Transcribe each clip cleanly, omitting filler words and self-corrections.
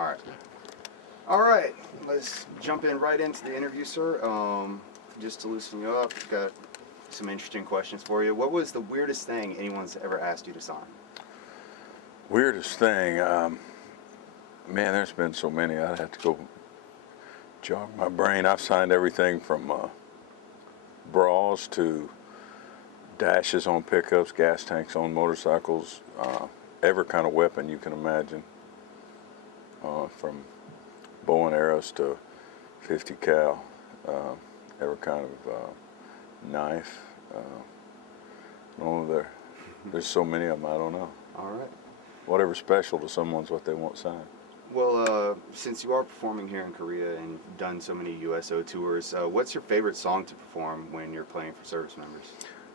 All right. All right. Let's jump in right into the interview, sir. Just to loosen you up, I've got some interesting questions for you. What was the weirdest thing anyone's ever asked you to sign? Weirdest thing, man, there's been so many. I'd have to go jog my brain. I've signed everything from bras to dashes on pickups, gas tanks on motorcycles, every kind of weapon you can imagine, from bow and arrows to 50 cal, every kind of knife. There's so many of them, I don't know. All right. Whatever's special to someone's what they want signed. Well, since you are performing here in Korea and you've done so many USO tours, what's your favorite song to perform when you're playing for service members?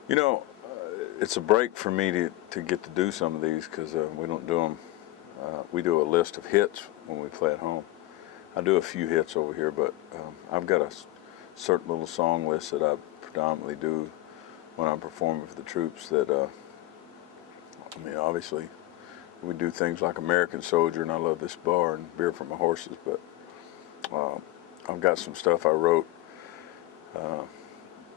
You know, it's a break for me to get to do some of these because we don't do them. We do a list of hits when we play at home. I do a few hits over here, but I've got a certain little song list that I predominantly do when I'm performing for the troops that, I mean, obviously, we do things like American Soldier and I Love This Bar and Beer for My Horses, but I've got some stuff I wrote.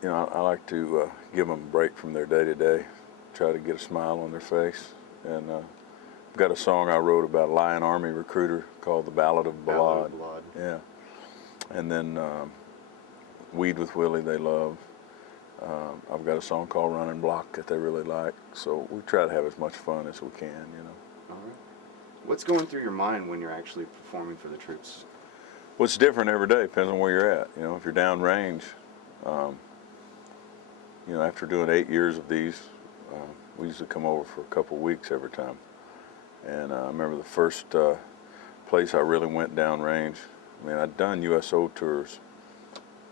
You know, I like to give them a break from their day-to-day, try to get a smile on their face. And I've got a song I wrote about a Lion Army recruiter called The Ballad of Blood. Yeah. And then Weed with Willie they love. I've got a song called Running Block that they really like. So we try to have as much fun as we can, you know. All right. What's going through your mind when you're actually performing for the troops? What's different every day depends on where you're at. You know, if you're down range, you know, after doing 8 years of these, we usually come over for a couple of weeks every time. And I remember the first place I really went down range. I mean, I'd done USO tours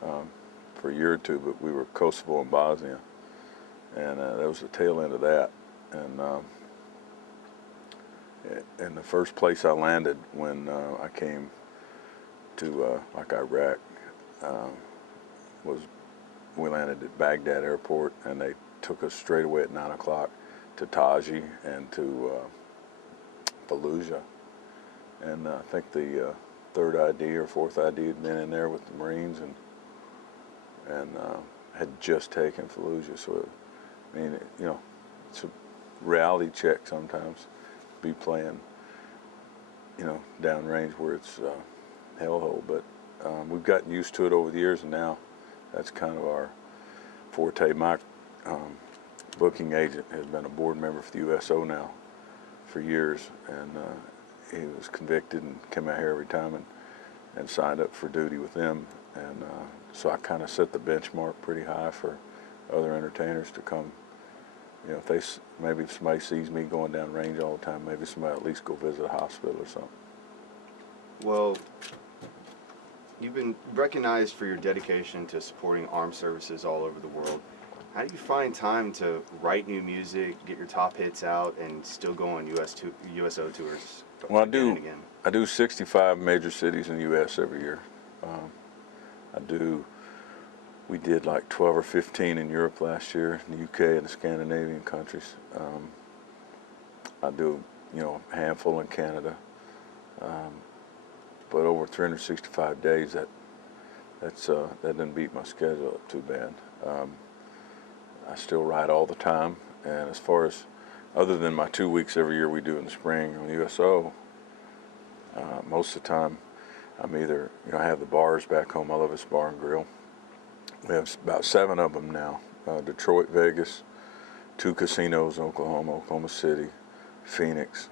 for a year or two, but we were Kosovo and Bosnia, and that was the tail end of that. And the first place I landed when I came to like Iraq was we landed at Baghdad Airport, and they took us straight away at 9 o'clock to Taji and to Fallujah. And I think the third ID or fourth ID had been in there with the Marines and had just taken Fallujah. So, I mean, you know, it's a reality check sometimes. Be playing, you know, downrange where it's hellhole, but we've gotten used to it over the years, and now that's kind of our forte. My booking agent has been a board member for the USO now for years, and he was convicted and came out here every time and signed up for duty with them. And so I kind of set the benchmark pretty high for other entertainers to come. You know, if maybe if somebody sees me going down range all the time, maybe somebody at least go visit a hospital or something. Well, you've been recognized for your dedication to supporting armed services all over the world. How do you find time to write new music, get your top hits out, and still go on USO tours? Well, Again? I do 65 major cities in the U.S. every year. We did like 12 or 15 in Europe last year, in the UK and the Scandinavian countries. I do, you know, a handful in Canada. But over 365 days, that doesn't beat my schedule up too bad. I still ride all the time, and as far as other than my 2 weeks every year we do in the spring on USO, most of the time I'm either, you know, I have the bars back home. I love this bar and grill. We have about 7 of them now. Detroit, Vegas, 2 casinos in Oklahoma, Oklahoma City, Phoenix,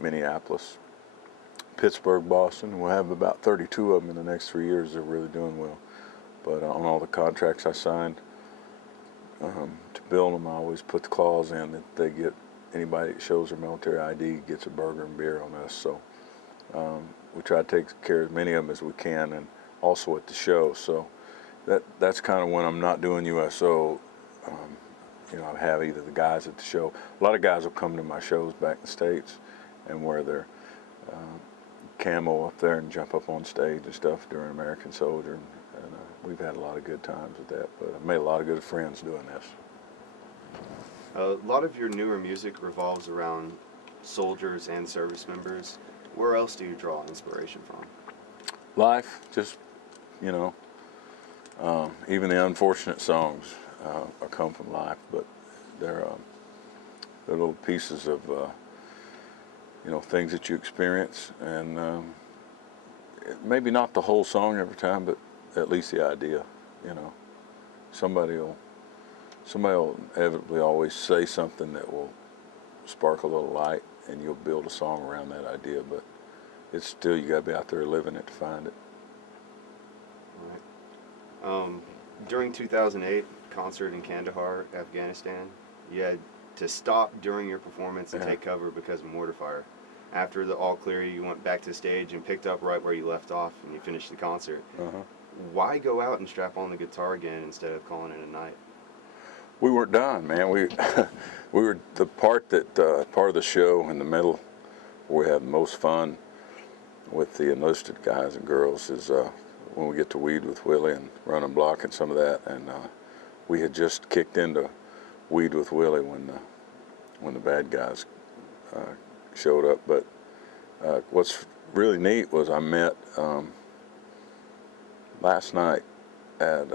Minneapolis, Pittsburgh, Boston. We'll have about 32 of them in the next 3 years. They're really doing well. But on all the contracts I signed to build them, I always put the clause in that they get, anybody that shows their military ID gets a burger and beer on us. So we try to take care of as many of them as we can, and also at the show. So that's kind of when I'm not doing USO. You know, I have either the guys at the show. A lot of guys will come to my shows back in the States and wear their camo up there and jump up on stage and stuff during American Soldier. And we've had a lot of good times with that. But I've made a lot of good friends doing this. A lot of your newer music revolves around soldiers and service members. Where else do you draw inspiration from? Life, just, you know, even the unfortunate songs come from life, but they're little pieces of, you know, things that you experience, and maybe not the whole song every time, but at least the idea, you know. Somebody will inevitably always say something that will spark a little light, and you'll build a song around that idea, but it's still, you gotta be out there living it to find it. Right. During 2008 concert in Kandahar, Afghanistan, you had to stop during your performance and take cover because of mortar fire. After the all clear, you went back to the stage and picked up right where you left off, and you finished the concert. Why go out and strap on the guitar again instead of calling it a night? We weren't done, man. We we were the part of the show in the middle where we have the most fun with the enlisted guys and girls is when we get to Weed with Willie and Run and Block and some of that. And we had just kicked into Weed with Willie when the bad guys showed up. But what's really neat was I met last night at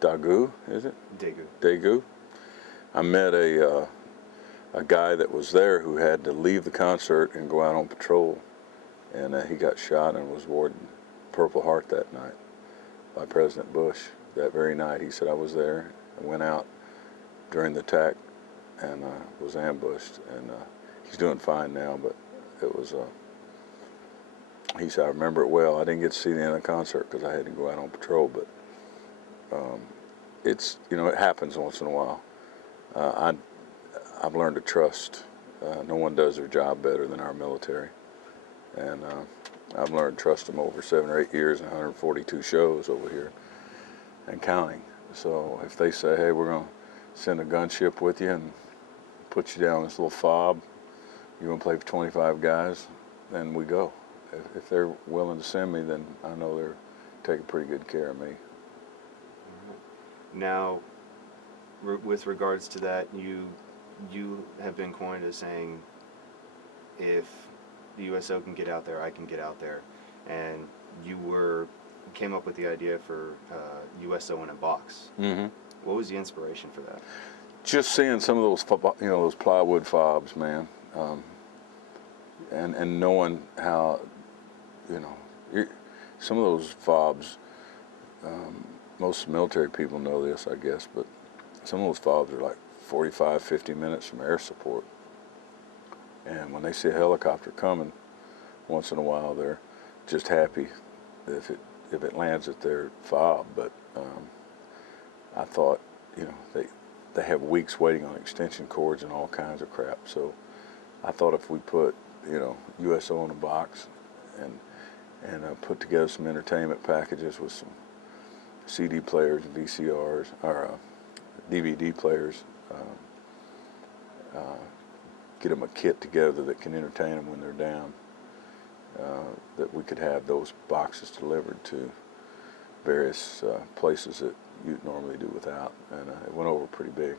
Daegu, is it? Daegu. Daegu. I met a guy that was there who had to leave the concert and go out on patrol, and he got shot and was awarded Purple Heart that night by President Bush. That very night, he said, I was there and went out during the attack and was ambushed, and he's doing fine now, but it was, he said, I remember it well. I didn't get to see the end of the concert because I had to go out on patrol, but it's, you know, it happens once in a while. I've learned to trust. No one does their job better than our military, and I've learned to trust them over 7 or 8 years and 142 shows over here and counting. So if they say, hey, we're going to send a gunship with you and put you down this little fob, you're going to play for 25 guys, then we go. If they're willing to send me, then I know they're taking pretty good care of me. Now, with regards to that, you have been coined as saying, if the USO can get out there, I can get out there, and you came up with the idea for USO in a box. What was the inspiration for that? Just seeing some of those, you know, those plywood fobs, man, and knowing how, you know, some of those fobs. Most military people know this, I guess, but some of those fobs are like 45, 50 minutes from air support. And when they see a helicopter coming, once in a while, they're just happy if it lands at their fob. But I thought, you know, they have weeks waiting on extension cords and all kinds of crap. So I thought if we put, you know, USO in a box and put together some entertainment packages with some CD players, VCRs, or DVD players, get them a kit together that can entertain them when they're down, that we could have those boxes delivered to various places that you normally do without, and it went over pretty big.